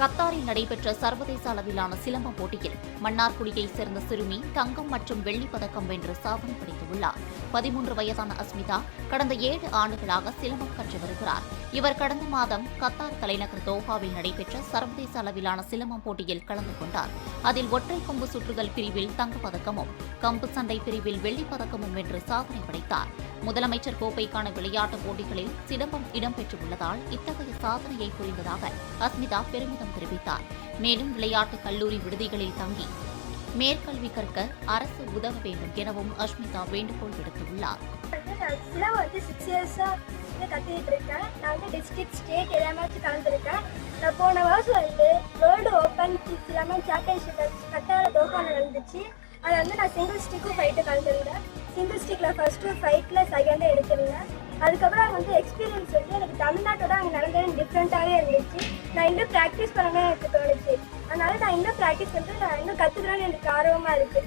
கத்தாரில் நடைபெற்ற சர்வதேச அளவிலான சிலம்ப போட்டியில் மன்னார்குடியைச் சேர்ந்த சிறுமி தங்கம் மற்றும் வெள்ளிப் பதக்கம் வென்று சாதனை படைத்துள்ளார். 13 வயதான அஸ்மிதா கடந்த 7 ஆண்டுகளாக சிலம்பம் கற்று வருகிறார். இவர் கடந்த மாதம் கத்தார் தலைநகர் தோஹாவில் நடைபெற்ற சர்வதேச அளவிலான சிலம்பம் போட்டியில் கலந்து கொண்டார். அதில் ஒற்றை கொம்பு சுற்றுதல் பிரிவில் தங்கப்பதக்கமும் கம்பு சண்டை பிரிவில் வெள்ளிப் பதக்கமும் வென்று சாதனை படைத்தார். முதலமைச்சர் கோப்பைக்கான விளையாட்டுப் போட்டிகளில் சிலம்பம் இடம்பெற்றுள்ளதால் இத்தகைய சாதனையை புரிந்ததாக அஸ்மிதா பெருமிதம் தெரிவித்தார். மேலும் விளையாட்டு கல்லூரி விடுதிகளில் தங்கி மேற்கல்வி கற்க அரசு உதவ வேண்டும் எனவும் அஸ்மிதா வேண்டுகோள் விடுத்துள்ளார். கற்றுக்கிட்டு இருக்கேன். நான் டிஸ்ட்ரிக்ட் ஸ்டேட் எல்லாமே கலந்துருக்கேன். நான் போன வருஷம் வேர்ல்டு ஓப்பன் சிலம்பம் சாம்பியன்ஷிப் கத்தார தோஹாவில் நடந்துச்சு. அதை நான் சிங்கிள் ஸ்டிக்கும் ஃபைட்டு கலந்துருந்தேன். சிங்கிள் ஸ்டிக்கில் ஃபர்ஸ்ட்டு ஃபைட்டில் செகண்டே எடுத்திருந்தேன். அதுக்கப்புறம் எக்ஸ்பீரியன்ஸ் எனக்கு தமிழ்நாட்டோட அங்கே நடந்தது டிஃப்ரெண்ட்டாகவே இருந்துச்சு. நான் இன்னும் ப்ராக்டிஸ் பண்ணணும்னு எனக்கு தோணுச்சு. அதனால நான் இன்னும் ப்ராக்டிஸ் பண்ணிட்டு நான் இன்னும் கற்றுக்கணும்னு எனக்கு ஆர்வமாக இருக்குது.